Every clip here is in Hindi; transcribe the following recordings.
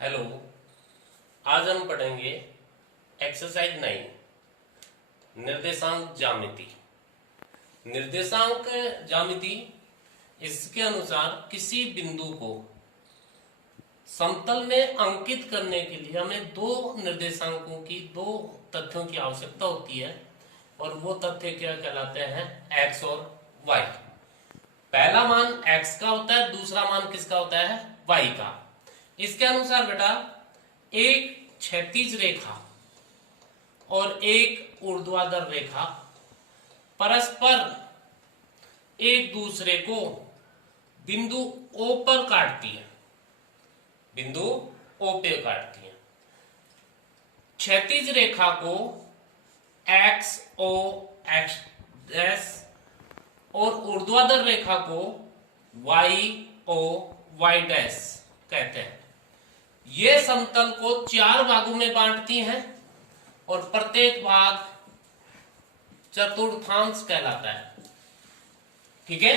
हेलो। आज हम पढ़ेंगे एक्सरसाइज 9 निर्देशांक ज्यामिति। निर्देशांक ज्यामिति इसके अनुसार किसी बिंदु को समतल में अंकित करने के लिए हमें दो निर्देशांकों की दो तथ्यों की आवश्यकता होती है और वो तथ्य क्या कहलाते हैं, एक्स और वाई। पहला मान x का होता है, दूसरा मान किसका होता है, y का। इसके अनुसार बेटा एक क्षैतिज रेखा और एक ऊर्ध्वाधर रेखा परस्पर एक दूसरे को बिंदु O पर काटती है, बिंदु O पे काटती है। क्षैतिज रेखा को x O x डैश और ऊर्ध्वाधर रेखा को y O y डैश कहते हैं। ये समतल को चार भागों में बांटती हैं और प्रत्येक भाग चतुर्थांश कहलाता है। ठीक है,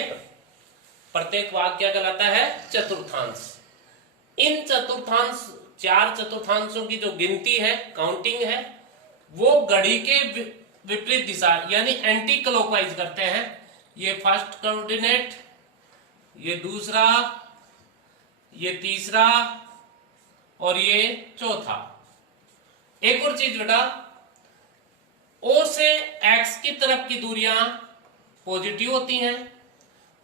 प्रत्येक भाग क्या कहलाता है, चतुर्थांश। इन चतुर्थांश चार चतुर्थांशों की जो गिनती है, काउंटिंग है, वो घड़ी के विपरीत दिशा यानी एंटी क्लॉकवाइज करते हैं। ये फर्स्ट कोऑर्डिनेट, ये दूसरा, ये तीसरा और ये चौथा। एक और चीज बेटा, O से X की तरफ की दूरियां पॉजिटिव होती हैं,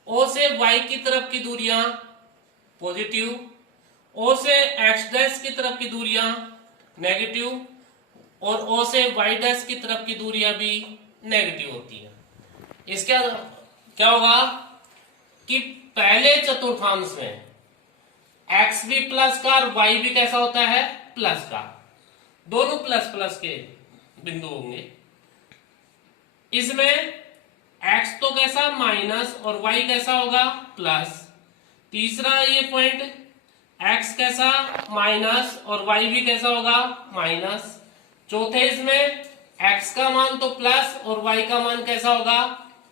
O से Y की तरफ की दूरियां पॉजिटिव, O से X डैश की तरफ की दूरियां नेगेटिव और O से Y डैश की तरफ की दूरियां भी नेगेटिव होती हैं। इसका क्या होगा कि पहले चतुर्थांश में x भी प्लस का और y भी कैसा होता है, प्लस का। दोनों प्लस प्लस के बिंदु होंगे। इसमें x तो कैसा माइनस और y कैसा होगा, प्लस। तीसरा ये पॉइंट x कैसा माइनस और y भी कैसा होगा, माइनस। चौथे इसमें x का मान तो प्लस और y का मान कैसा होगा,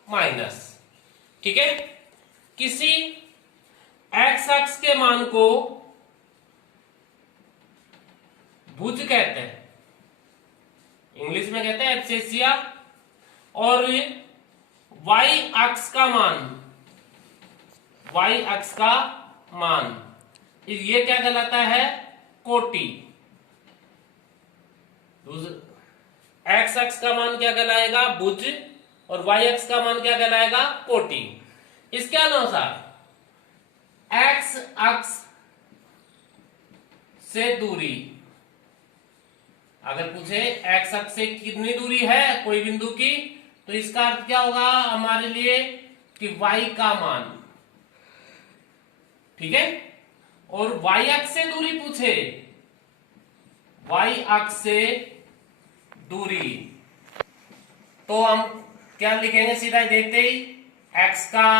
माइनस। ठीक है, किसी x अक्ष के मान को भुज कहते हैं, इंग्लिश में कहते हैं एब्सेसिया। और y अक्ष का मान, y अक्ष का मान ये क्या कहलाता है, कोटि। x अक्ष का मान क्या कहलाएगा, भुज, और y अक्ष का मान क्या कहलाएगा, कोटि। इसके अनुसार x अक्ष से दूरी, अगर पूछे x अक्ष से कितनी दूरी है कोई बिंदु की, तो इसका अर्थ क्या होगा हमारे लिए कि y का मान। ठीक है, और y अक्ष से दूरी पूछे, y अक्ष से दूरी, तो हम क्या लिखेंगे, सीधा ही देखते ही x का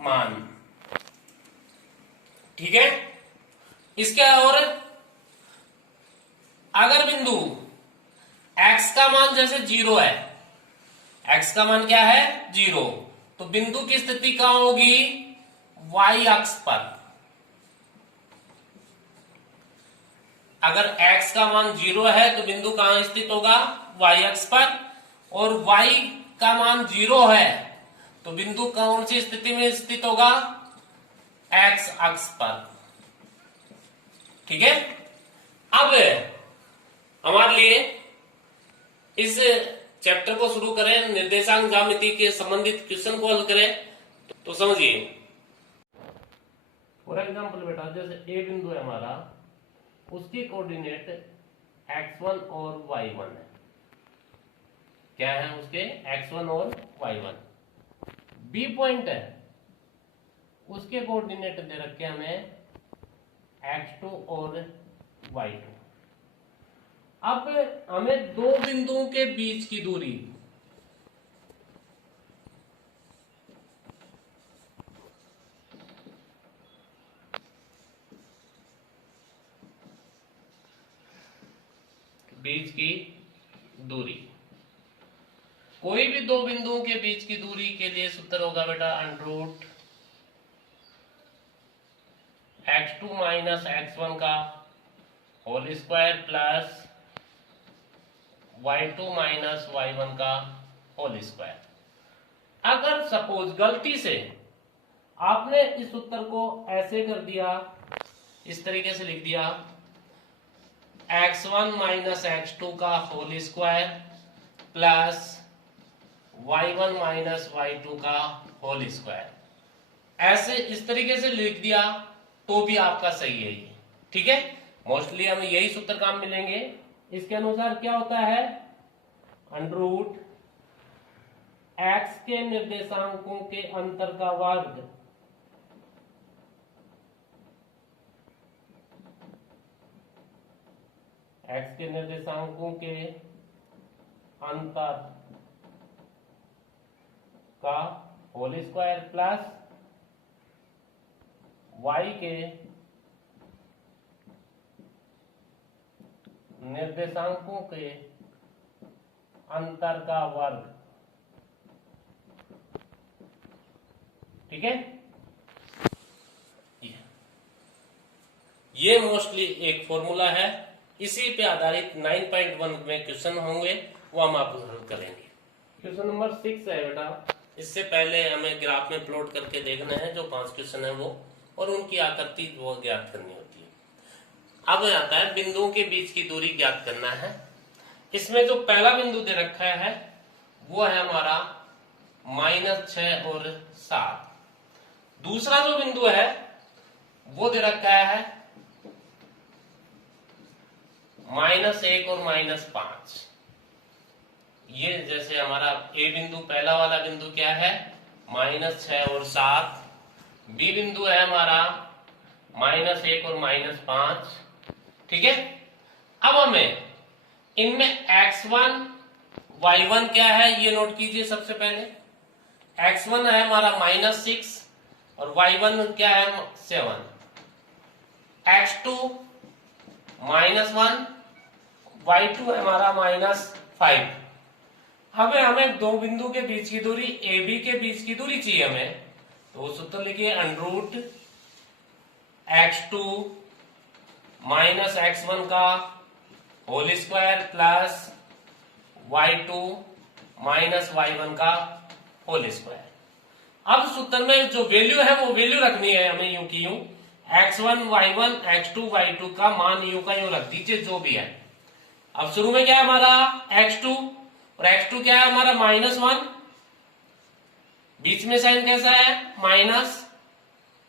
मान। ठीक है, इसके और अगर बिंदु x का मान जैसे 0 है, x का मान क्या है, 0, तो बिंदु की स्थिति कहां होगी, y अक्ष पर। अगर x का मान 0 है तो बिंदु कहां स्थित होगा, y अक्ष पर। और y का मान 0 है तो बिंदु कौन सी स्थिति में स्थित होगा, x अक्ष पर। ठीक है, अब हमारे लिए इस चैप्टर को शुरू करें, निर्देशांक ज्यामिति के संबंधित क्वेश्चन को हल करें। तो समझिए, फॉर एग्जाम्पल बेटा, जैसे ए बिंदु है हमारा, उसकी कोऑर्डिनेट x1 और y1 है। क्या है उसके, x1 और y1। बी पॉइंट है, उसके कोऑर्डिनेट दे रखे हमें x2 और y2। अब हमें दो बिंदुओं के बीच की दूरी, बीच की दूरी, कोई भी दो बिंदुओं के बीच की दूरी के लिए सूत्र होगा बेटा √ x2 - x1 का whole square plus y2 minus y1 का होल स्क्वायर। अगर सपोज गलती से आपने इस उत्तर को ऐसे कर दिया, इस तरीके से लिख दिया x1 माइनस x2 का whole square plus y1 minus y2 का होल स्क्वायर, ऐसे इस तरीके से लिख दिया तो भी आपका सही है ये, ठीक है। मोस्टली हमें यही सूत्र काम मिलेंगे। इसके अनुसार क्या होता है, अंडर रूट x के निर्देशांकों के अंतर का वर्ग x के निर्देशांकों के अंतर का होल स्क्वायर प्लस y के निर्देशांकों के अंतर का वर्ग, ठीक है। ये मोस्टली एक फॉर्मूला है, इसी पे आधारित 9.1 में क्वेश्चन होंगे, वो हम आप हल करेंगे। क्वेश्चन नंबर 6 है बेटा। इससे पहले हमें ग्राफ में प्लॉट करके देखना है जो 5 क्वेश्चन है वो, और उनकी आकृति वो ज्ञात करनी होती है। अब आता है बिंदुओं के बीच की दूरी ज्ञात करना है। इसमें जो पहला बिंदु दे रखा है वो है हमारा -6 और 7। दूसरा जो बिंदु है वो दे रखा है -1 और -5। ये जैसे हमारा ए बिंदु, पहला वाला बिंदु क्या है, -6 और 7। बी बिंदु है हमारा -1 और -5, ठीक है। अब हमें इनमें x1 y1 क्या है ये नोट कीजिए। सबसे पहले x1 है हमारा -6 और y1 क्या है 7। x2 -1, y2 है हमारा -5। हमें दो बिंदु के बीच की दूरी AB के बीच की दूरी चाहिए हमें, तो सूत्र लिखिए under root x2 minus x1 का whole square plus y2 minus y1 का होल स्क्वायर। अब सूत्र में जो वैल्यू है वो वैल्यू रखनी है हमें यूं की यूं, x1 y1 x2 y2 का मान यूं का यूं रख दीजिए जो भी है। अब शुरू में क्या है हमारा x2, और x2 क्या है हमारा -1, बीच में साइन कैसा है माइनस,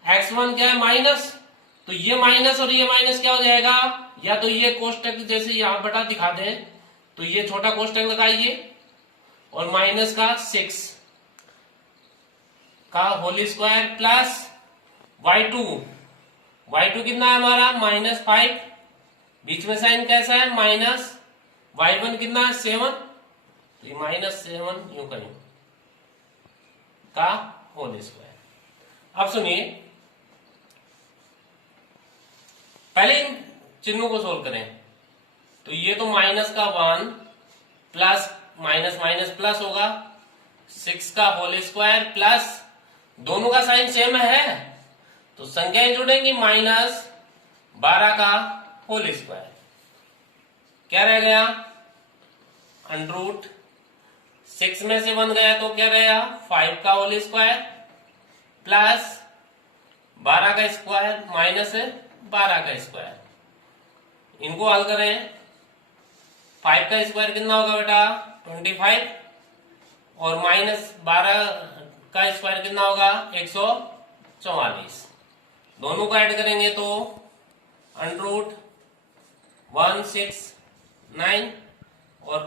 x1 क्या है माइनस, तो ये माइनस और ये माइनस क्या हो जाएगा, या तो ये कोष्टक जैसे यहां बटा दिखा दे तो ये छोटा कोष्टक लगाइए, और माइनस का 6 का होल स्क्वायर प्लस y2 कितना है हमारा -5, बीच में साइन कैसा है माइनस, y1 कितना है 7, तो ये -7 यूं का यूं का होल स्क्वायर। अब सुनिए, पहले इन चिन्हों को सोल्व करें। तो ये तो माइनस का 1 प्लस माइनस माइनस प्लस होगा, 6 का होल स्क्वायर प्लस, दोनों का साइन सेम है तो संख्याएं जुड़ेंगी, -12 का होल स्क्वायर, क्या रह गया अंडर रूट 6 में से 1 गया तो क्या रहेगा 5 का होल स्क्वायर प्लस 12 का स्क्वायर माइनस 12 का स्क्वायर। इनको हल करें, 5 का स्क्वायर कितना होगा बेटा 25, और -12 का स्क्वायर कितना होगा 144। दोनों को ऐड करेंगे तो अंडर रूट 169, और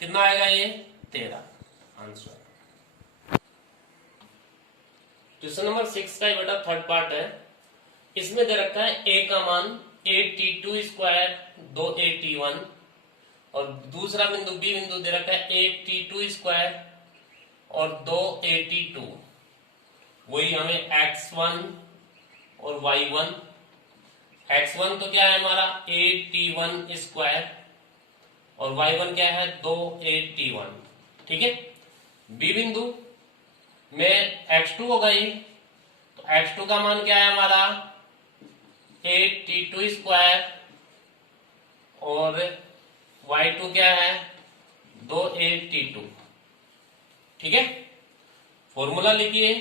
कितना आएगा ये 13 आंसर। क्वेश्चन नंबर 6 का बेटा थर्ड पार्ट है। इसमें दे रखा है a का मान 8t2 स्क्वायर 2at1, और दूसरा बिंदु b बिंदु दे रखा है 8t2 स्क्वायर और 2at2। वही हमें x1 और y1, x1 तो क्या है हमारा 8t1 स्क्वायर और y1 क्या है 2at1, ठीक है। b बिंदु में x2 होगा ये, तो x2 का मान क्या है हमारा 8t2 स्क्वायर और y2 क्या है 2a t2। ठीक है, फॉर्मूला लिखिए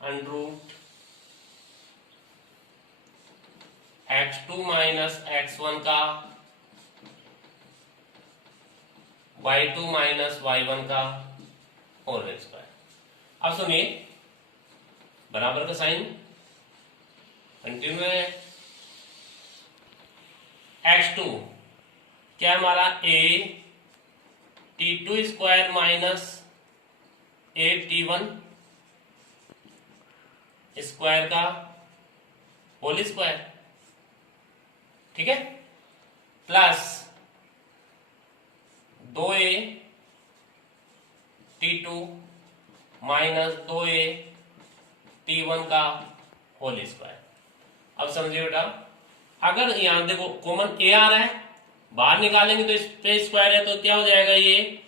√ x2 माइनस x1 का y2 माइनस y1 का होल स्क्वायर। अब सुनिए, बराबर का साइन कंटिन्यू है। x2 क्या हमारा a t2 square minus a t1 square का होल स्क्वायर। ठीक है, plus 2a t2 minus 2a t1 का होल स्क्वायर। अब समझिए बेटा, अगर यहां देखो कॉमन a आ रहा है, बाहर निकालेंगे तो इस पे स्क्वायर है तो क्या हो जाएगा ये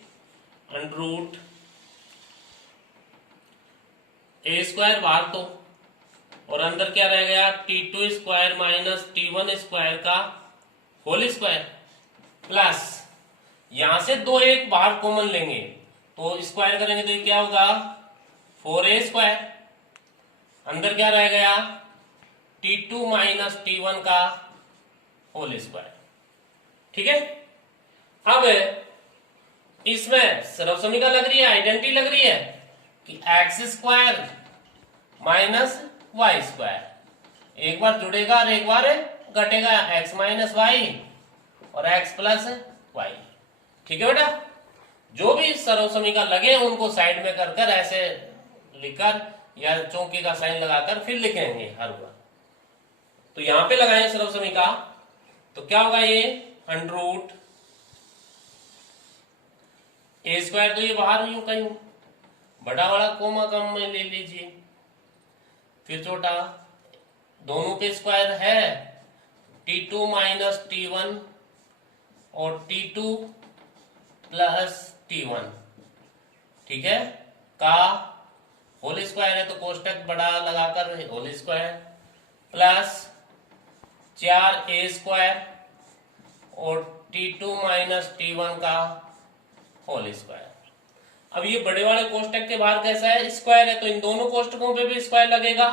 √ a स्क्वायर बाहर तो, और अंदर क्या रह गया t2 square minus t1 square का होल स्क्वायर, प्लस यहां से 2a बाहर कॉमन लेंगे तो स्क्वायर करेंगे तो ये क्या होगा 4a स्क्वायर। अंदर क्या रह गया t2 माइनस t1 का होल स्क्वायर। ठीक है, अब इसमें सर्वसमीका लग रही है, आइडेंटिटी लग रही है कि x square minus y square, एक बार जुड़ेगा और एक बार घटेगा, x माइनस वाई और x प्लस वाई। ठीक है बेटा, जो भी सर्वसमीका लगे उनको साइड में कर कर ऐसे लिखकर या चौकी का साइन लगाकर फिर लिखेंगे हर बार। तो यहां पे लगाएं सर्वसमीका तो क्या होगा ये √ a स्क्वायर, तो ये बाहर यूं कहीं बड़ा बड़ा कोमा कम में ले लीजिए, फिर छोटा, दोनों के स्क्वायर है t2 माइनस t1 और t2 प्लस t1। ठीक है, का होल स्क्वायर है तो कोष्टक बड़ा लगाकर whole square, plus 4a square और t2 माइनस t1 का होल स्क्वायर। अब ये बड़े वाले कोष्टक के बाहर कैसा है स्क्वायर है, तो इन दोनों कोष्टकों पे भी स्क्वायर लगेगा,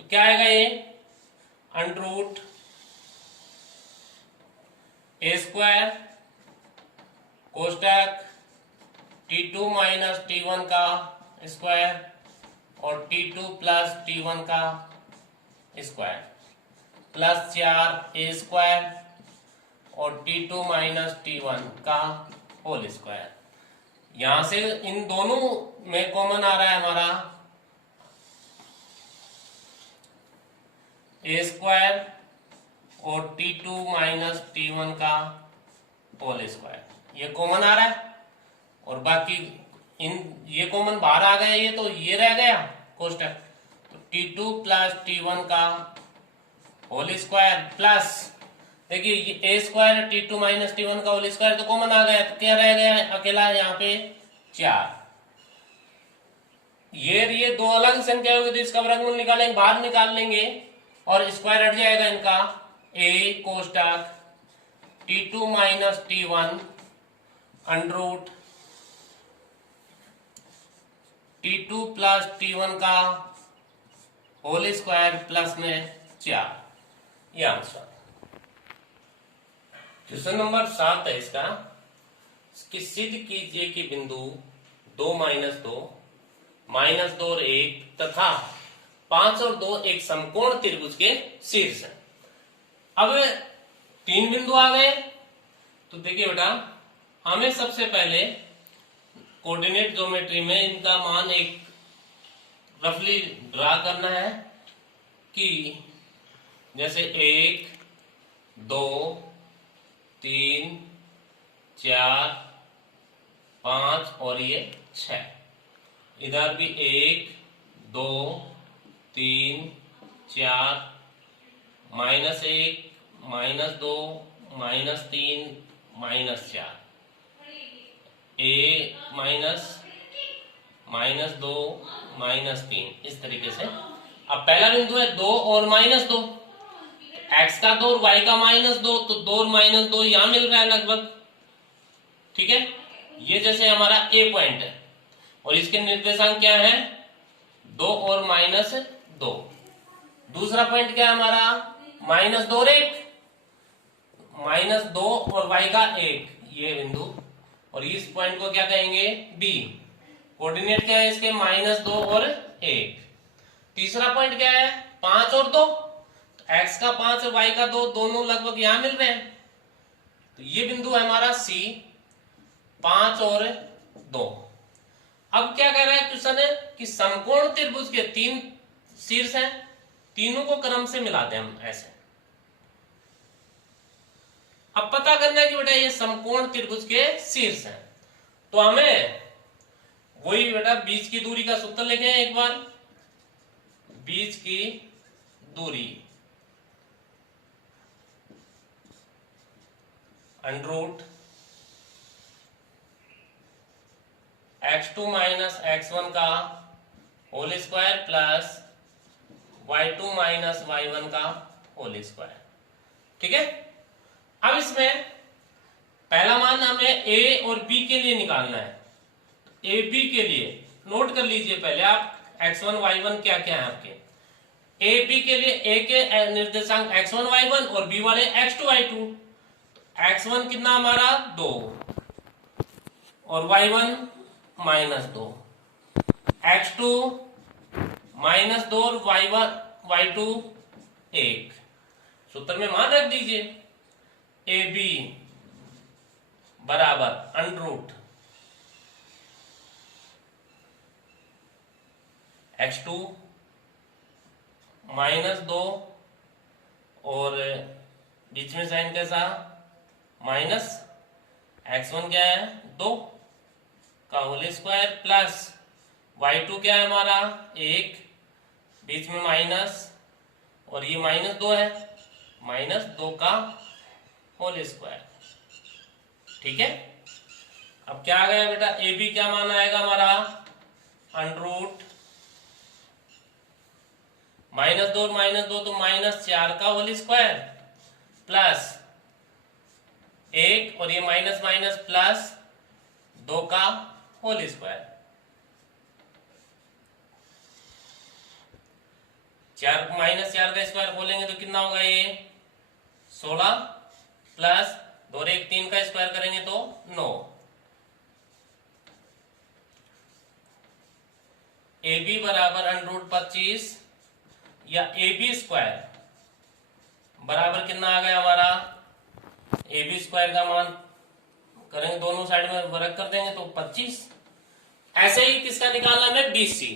तो क्या आएगा ये √ a square कोष्टक t2 minus t1 का स्क्वायर और t2 प्लस t1 का स्क्वायर, प्लस 4a स्क्वायर और t2 माइनस t1 का होल स्क्वायर। यहां से इन दोनों में कॉमन आ रहा है हमारा a स्क्वायर और t2 माइनस t1 का होल स्क्वायर, ये कॉमन आ रहा है, और बाकी इन ये कॉमन बाहर आ गए, ये तो ये रह गया कोष्टक, तो t2 प्लस t1 का होल स्क्वायर, प्लस देखिए a square t2 minus t1 का होल स्क्वायर तो कॉमन आ गया, तो क्या रह गया अकेला यहाँ पे 4। ये दो अलग संख्या होगी तो इसका वर्गमूल निकालेंगे, बाहर निकाल लेंगे और स्क्वायर हट जाएगा इनका, a कोष्टक t2 minus t1 √ t2 plus t1 का होल स्क्वायर प्लस में 4। ये आंसर क्वेश्चन नंबर 7 है इसका कि सिद्ध कीजिए कि बिंदु 2 माइनस 2 माइनस 2 और 1 तथा 5 और 2 एक समकोण त्रिभुज के शीर्ष है। अब 3 बिंदु आ गए, तो देखिए बेटा हमें सबसे पहले कोऑर्डिनेट ज्योमेट्री में इनका मान एक रफली ड्रा करना है कि जैसे 1 2 3 4 5 और ये 6, इधर भी 1 2 3 4 -1 -2 -3 -4 a -2 -3 इस तरीके से। अब पहला बिंदु है 2 और -2, x का 2 और y का -2, तो 2 और -2 यहां मिल रहा है लगभग। ठीक है, ये जैसे हमारा ए पॉइंट है और इसके निर्देशांक क्या है, 2 और -2। दूसरा पॉइंट क्या है हमारा, -2 और 1, -2 और y का 1, ये बिंदु, और इस पॉइंट को क्या कहेंगे, बी। कोऑर्डिनेट क्या है इसके, -2 और 1। तीसरा पॉइंट क्या है, 5 और 2, तो x का 5 और y का 2 दोनों लगभग यहां मिल रहे हैं, तो ये बिंदु है हमारा सी, 5 और 2। अब क्या कह रहा है क्वेश्चन है कि समकोण त्रिभुज के 3 शीर्ष हैं, तीनों को क्रम से मिलाते हैं हम ऐसे। अब पता करना है कि बेटा ये समकोण त्रिभुज के शीर्ष हैं, तो हमें वही बेटा बीच की दूरी का सूत्र लिखें एक बार। बीच की दूरी √ x2 - x1 का whole square plus y2 - y1 का होल स्क्वायर। ठीक है, अब इसमें पहला मान हमें a और b के लिए निकालना है। ए बी के लिए नोट कर लीजिए पहले आप, x1 y1 क्या क्या है आपके। ए बी के लिए ए के निर्देशांक x1 y1 और बी वाले x2 y2। x1 कितना हमारा 2 और y1 -2, x2 -2 और y2 1। सूत्र में मान रख दीजिए, ए बी बराबर √ x2 -2 और बीच में साइन कैसा, -x1 क्या है 2 का होल स्क्वायर प्लस y2 क्या है हमारा 1, बीच में माइनस और ये -2 है, -2 का होल स्क्वायर। ठीक है, अब क्या आ गया बेटा, ए बी क्या मान आएगा हमारा √ -2 और -2 तो -4 का होल स्क्वायर प्लस 1 और ये माइनस माइनस प्लस 2 का होल स्क्वायर। 4 -4 का स्क्वायर बोलेंगे तो कितना होगा, ये 16 प्लस 2 और 1 3 का स्क्वायर करेंगे तो 9। ए बी बराबर √ 25 या ए बी स्क्वायर बराबर कितना आ गया हमारा, ए बी स्क्वायर का मान करेंगे दोनों साइड में वर्ग कर देंगे तो 25। ऐसे ही किसका निकालना है, बीसी।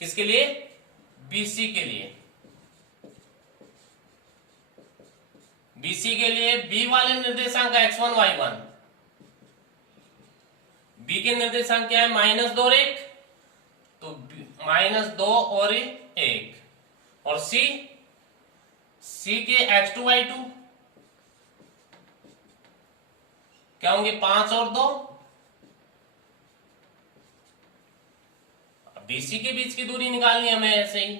किसके लिए, बीसी के लिए। बीसी के लिए बी वाले निर्देशांक x1 y1, बी के निर्देशांक क्या है -2 और 1, तो -2 और 1, और सी के x2 y2 क्या होंगे 5 और 2। बीसी के बीच की दूरी निकालनी है हमें ऐसे ही,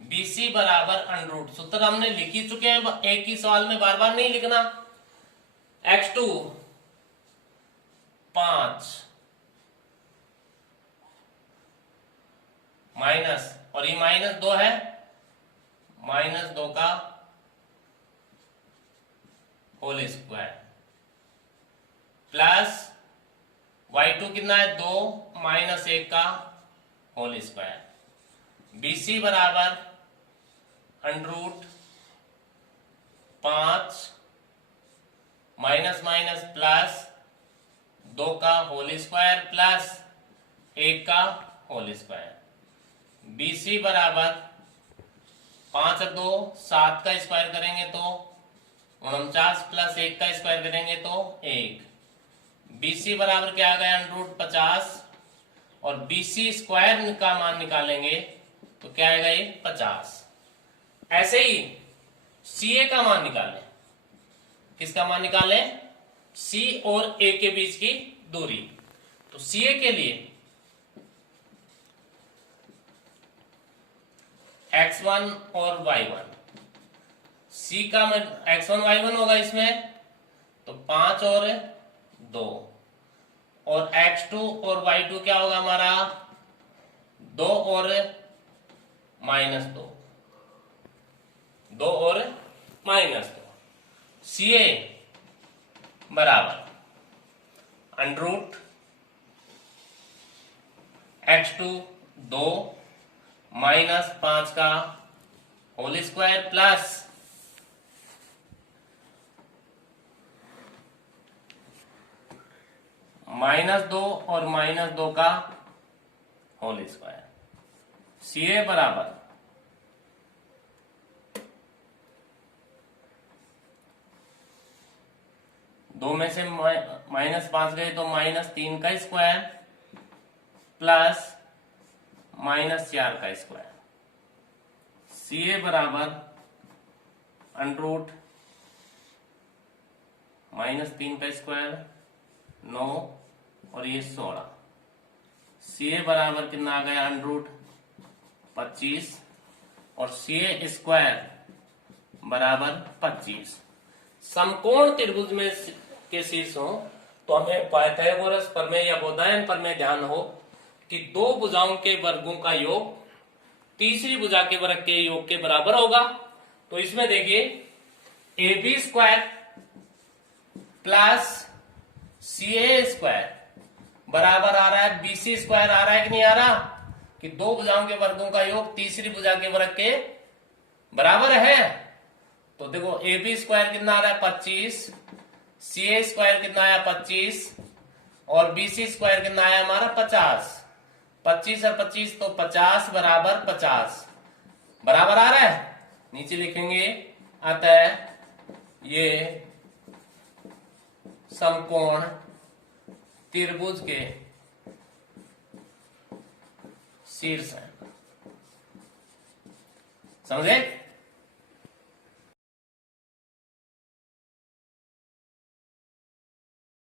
बीसी बराबर √ सूत्र हमने लिख ही चुके हैं, एक ही सवाल में बार बार नहीं लिखना। x2 5 माइनस और ये -2 है, -2 का होल स्क्वायर प्लस y2 कितना है 2 -1 का होल स्क्वायर। BC बराबर √ 5 माइनस माइनस प्लस 2 का होल स्क्वायर प्लस 1 का होल स्क्वायर। BC बराबर 5 और 2 7 का स्क्वायर करेंगे तो 49 प्लस 1 का स्क्वायर करेंगे तो 1। BC बराबर क्या आ गया √ 50 और BC स्क्वायर का मान निकालेंगे तो क्या आएगा ये 50। ऐसे ही CA का मान निकालें, किसका मान निकालें, C और A के बीच की दूरी। तो CA के लिए x1 और y1 सी का x1 y1 होगा इसमें, तो 5 और 2, और x2 और y2 क्या होगा हमारा 2 और -2, 2 और -2। सी ए बराबर अंडरूट x2 2 -5 का होल स्क्वायर प्लस -2 और -2 का होल स्क्वायर। सी ए बराबर दो में से -5 गए तो -3 का स्क्वायर प्लस -4 का स्क्वायर। सी ए बराबर अंडरूट -3 का स्क्वायर 9 और ये 16। सी ए बराबर कितना आ गया अंडरूट 25 और सी ए स्क्वायर बराबर 25। समकोण त्रिभुज में के शीर्ष हो तो हमें पाइथागोरस प्रमेय या बोधायन प्रमेय ध्यान हो कि दो भुजाओं के वर्गों का योग तीसरी भुजा के वर्ग के योग के बराबर होगा। तो इसमें देखिए a b square plus c a square बराबर आ रहा है बीसी स्क्वायर आ रहा है कि नहीं आ रहा, कि दो भुजाओं के वर्गों का योग तीसरी भुजा के वर्ग के बराबर है। तो देखो ए बी स्क्वायर कितना आ रहा है 25, सी ए स्क्वायर कितना आया 25 और बीसी स्क्वायर कितना आया हमारा 50। 25 और 25 तो 50 बराबर 50 बराबर आ रहा है। नीचे लिखेंगे अतः ये समकोण त्रिभुज के शीर्ष है। समझे?